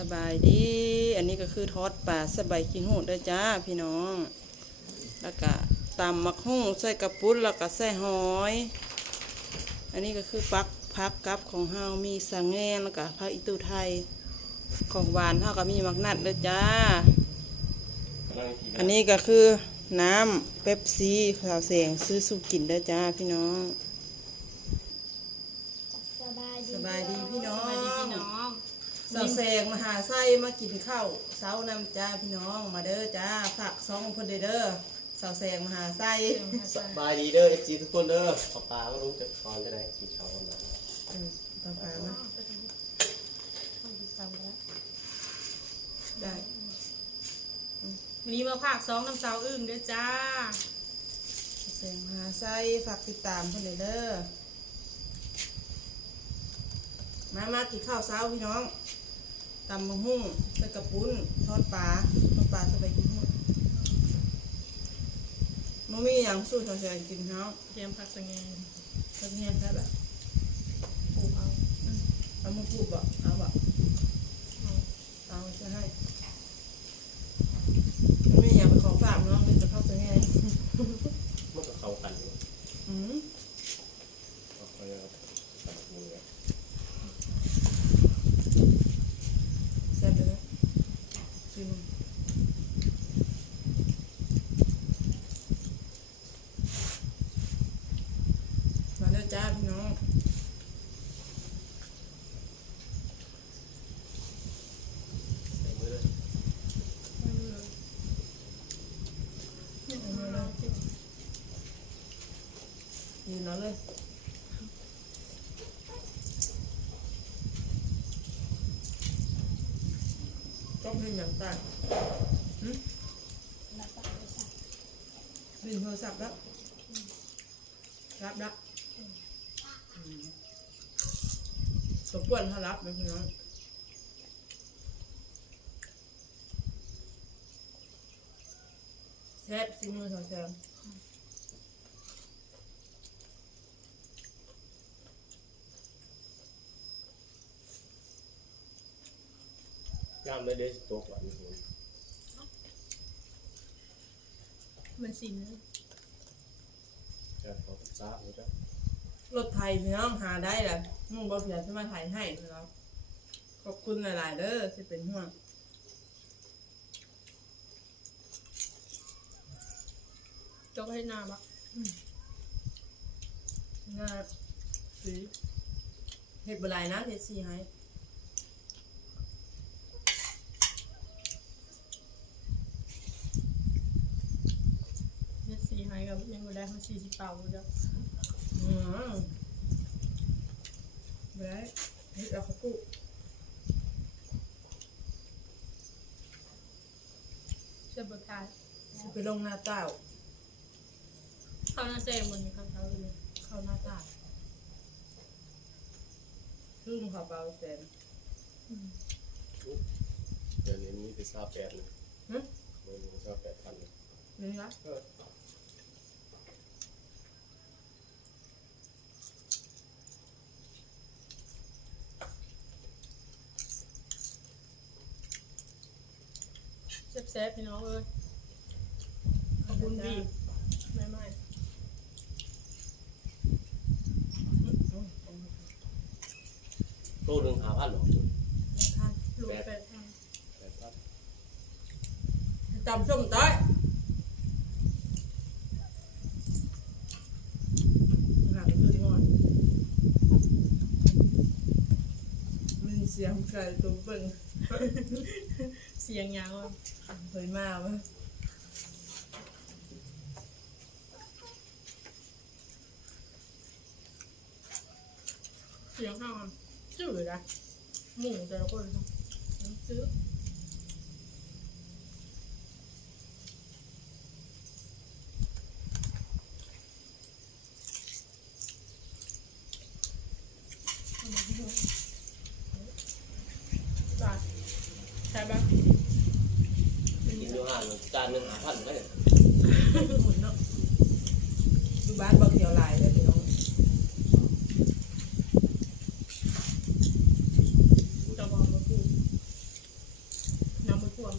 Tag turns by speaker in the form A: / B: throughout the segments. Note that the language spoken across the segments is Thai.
A: สบายดี อันนี้ก็คือทอดปลาสบายกินหูเด้จ้าพี่น้อง แล้วก็ตำมักหุ่งใส่กระปุ้นแล้วก็ใส่หอย อันนี้ก็คือปักพักกับของเฮามีสังแงนแล้วก็ผักอีตูไทยของหวานเฮาก็มีมักนัดเด้อจ้า อันนี้ก็คือน้ำเป๊ปซี่ขาวแสงซื้อสุกินเด้จ้าพี่น้อง
B: สบายดี
A: พี่น้อง
C: สา
A: วแสงมาหาไส้มากินข้าวเช้านำจ้าพี่น้องมาเด้อจ้าฝากสองคนเด้อเด้อสาวแสงมาหาไส้
D: สบายดีเด้อเอฟซีทุกคนเด้อขอปลาก็รู้จักตอนจะได้กี่ช้อนมา
A: อืมตามปลามาได้
C: วันนี้มาภาคสองน้ำสาวอึ้งด้วยจ้า
A: สาวแสงมาหาไส้ฝากติดตามคนเด้อเด้อมามากินข้าวเช้าพี่น้อง ตำมะฮุ่งใส่กระปุ้นทอดปลาทอดปลาสบายกินหุ่นมมีอย่างสู้สาวแสงกินเช้า
C: เตรียมผักสะแงง
A: ก็เงียบแค่แบบ
C: ปลูกเอา
A: เอามาพูดบอกเอาบอก
C: เอา
A: เอาจะให้ไม่อยากไปขอฝากน้องเลยจะเข้าจะไง
D: มันก็เข้ากันอยู่
A: อืม
D: เอาไปเอาตัดมือ
A: แซ่บเลยนะชิมมาเด้อจ้าพี่น้อง
D: ใส่มือเลย
A: เอามาเลย ยืนแล้วเลยต้องให้อย่างต่างหึ
B: มาปะเลยสัก
A: บินโทรศัพท์แล้ว รับแล้วสมควรถ้ารับนะพี่น้องแซ่บซีมือสองแซม
D: ย่ามไม่ได้ตกหวานอยู่
C: มันสิน
D: แต่ขอทราบนะจ๊ะ
A: รถไทยพี่น้องหาได้แหละมุ่งบ่เพียจะมาถ่ายให้พี่น้องขอบคุณหลายๆเด้อที่เป็นห่วง
C: จกให้หน้าบะ
A: งาสีเฮ็ดบหลายนะเฮ็ดสีให้
C: เนี่ยสีหายกับยัง ไม่ได้มันสี่สิบเป่าเลยจ้ะ
A: อืมบ่ได้เฮ็ดเอาข้าวปุ
C: เชื่อบทาย
A: สิไปลงหน้าเต้า
C: เข้าหน้าเซมมันมีคำเท้าเลย
A: เข้าหน้าเต้าซึ่งเขอเบาแสน
D: เดี๋ยวนี้มีไปทราบแปดเลย
A: หึ
D: เมื่อนี้ทราบแปดพันเลย
A: นี่นะ
C: แซ่บๆพี่น้องเอ้ยขอบคุณบีบไม่ไม่
D: โตหนึ่งหาพันหรอ
A: ท่าน
C: ลูกแปดทาง
D: แปดพัน
A: จำส้มต้อยหาขึ้นงอนมีเสียงไก่ตุ้มเปิง
C: เสียงยาวอะ
A: เคยมาปะ
C: เสียงห้ามจืดนะหมูแต่ละคนจืด อยู่ห้างจาหนึ่
D: งหาพันก็ได้อยู่บ้านบ่เกี่ยลายเลยพี่น้องจะบอกมาพูดน้ำ
C: มันท่ม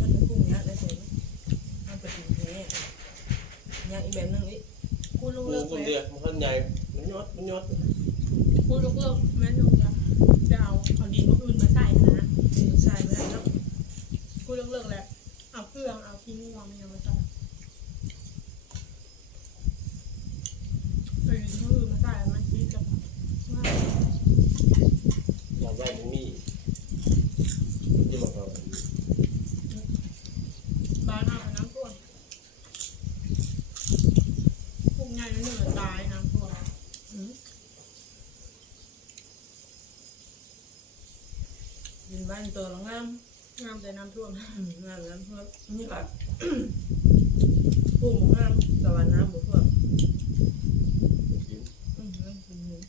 A: มันเป็น
D: กุ้งเนี้ย
A: เลยสิมันเป็นกุ้งเนี้อย่างอีแบบนึงนี่คุณลุงเลิกเลยมั
C: นขึ้ใหญ่มันยอด
D: มันยอด
C: คุณลุงเลิกแม่ลุงจจะเอาดินมาอื่นมาใส่นะใส่ไม่ได้แล้วคุลุงเลิกแล้ว เอาเครื่องเอาขี้งัวมันยังมาใส่เอาดินมาอื่นมาใส่มันคิดจะว่า
D: อย่างไรมันมีที่มาเอา
C: บ้านเอาไปน้ำท่วมพวกงานนั้นเหนื่อยตายน้ำท่วม
A: ดินบ้านตัวละงาม
C: งามแต่น้ำท่วม
A: อืมงามน้ำท่วมนี่ก็พุ่งงามสวรรค์น้ำบ่ท่วม
D: กิน
A: อืมนั่นคือหนึ่ง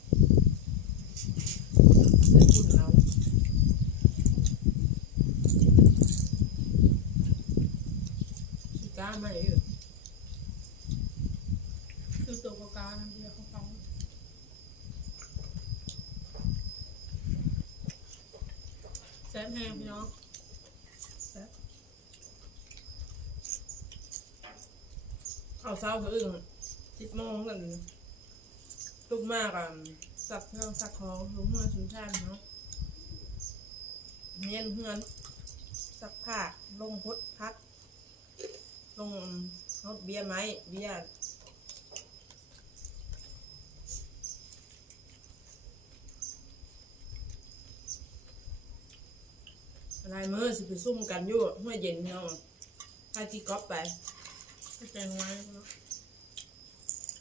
A: เป็นพุ่นเรากล้าไม่อยู่
C: คือตัวกกาน้ำเดียวเขาฟังแซ่บแห้งพี่น้องแซ่บ
A: เอาเช้าคืออื่นสิบโมงกันลุกมากอะสับเครื่องสักของลุกเมื่อชุนชาติเนาะเนียนเพื่อนสักผ้าลงพดพัก ลงรถเบียร์ไหมเบียร์อะไรมือสิไปซุ่มกันอยู่เมื่อเย็นเนาะพาจีก๊อปไป
C: แกงไว้เนาะ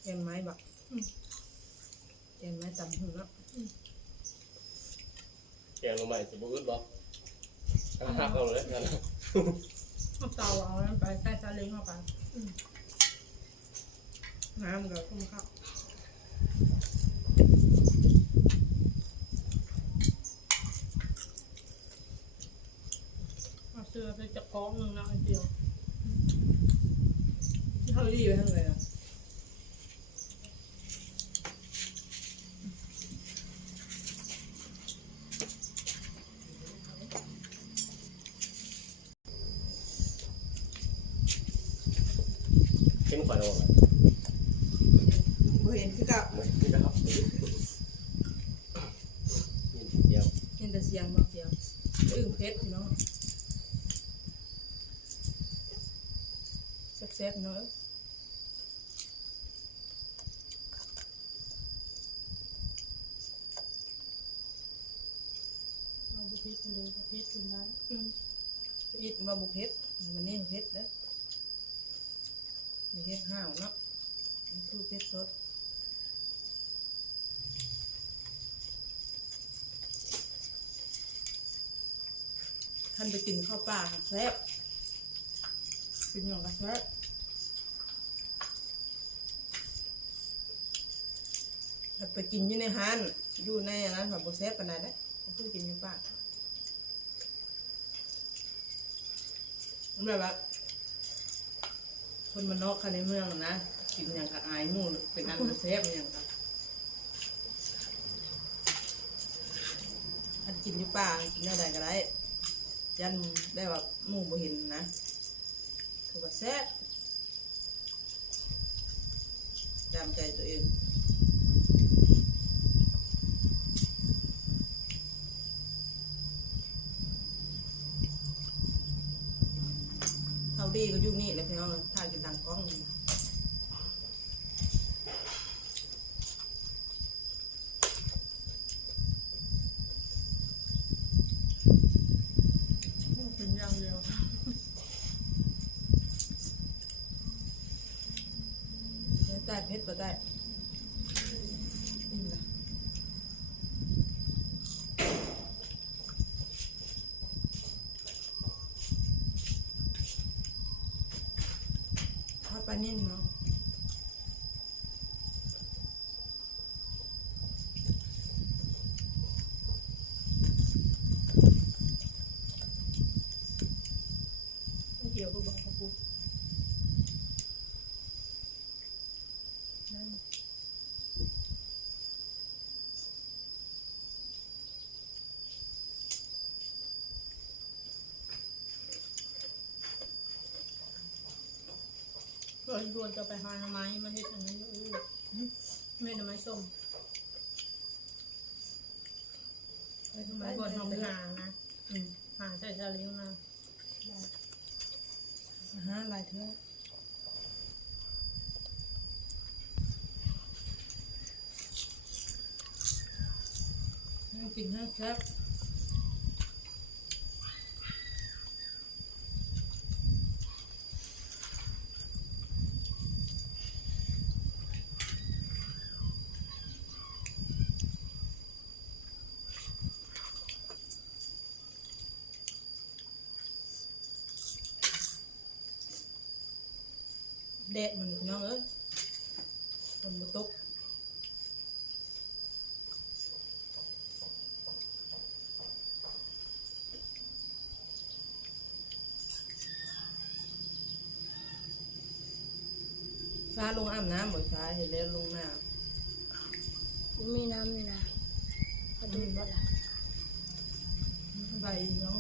A: แกงไม้บักแกงไม้ตำหุ่นเนาะ
D: แกงลงใหม่จะบุ้ดบ่หักเอาเลยกัน
C: เอาเตาเอานั้นไปใส่ซาเล้งเข้าไป
A: น้ำกับคุ้มข้าว
C: เอาเสื้อไปจับคล้องหนึ่งนะ อันเดียว
A: ที่เขารีไปทั้งเลยอะ
D: เข้มข่อยออกเลย
A: บ่เห็นคือกับ
D: ไม่ได้ครับนี่เดียว
A: เห็นแต่เสียงมากเดียวอึ้งเพชรพี่น้องแซ่บๆเนาะ
C: เอาบุพิษมัน เลยบุพิษคุณได้
A: อืมอิดมาบุกเพชรมันนี่เพชรเด้อมีเพชรห้าวเนาะมันคือเพชรสดคันไปกินข้าวปลาแซ่บกินอย่างกับแซ่บถ้าไปกินอยู่ในห้านอยู่ในอันนั้นแบบบแซ่บปานใดเด้อก็คือกินอยู่ป่า แบบว่าคนมันนอกคันในเมืองนะกินอย่างกับอายหมู่เป็นอันเป็นเซฟอย่างกับอันกินอยู่ป่ากินอะไรก็ได้ยันได้ว่าหมู่บ่เห็นนะคือว่าแซ่บตามใจตัวเองเฮาดีก็อยู่นี่แหละพี่น้องถ่ายกินดังกล้องนี่นะ
C: เป็นอย่างเดียว
A: แล้วแต่เพชรก็ได้นี่นะทอดปลานิ่นเนาะ
C: เราดวนจะไปหาหน่อไม้มาเฮ็ดอันนี้นอยู่ม่หน่อไม้ส้มไปทำไมก่อนทำไปหานะอืมหาใส่ชาลิ้วมา
A: ฮะหลายเทื่อกินเน้อครับ ดดมันพี่น้องเอ้ยฝนบ่ตกฟ้าลงอาบน้ำบ่ฟ้าเห็นแล้วลงน้
B: มีน้ำเลยนะกระดูกบ่ล่ะำ
A: ใบน้อง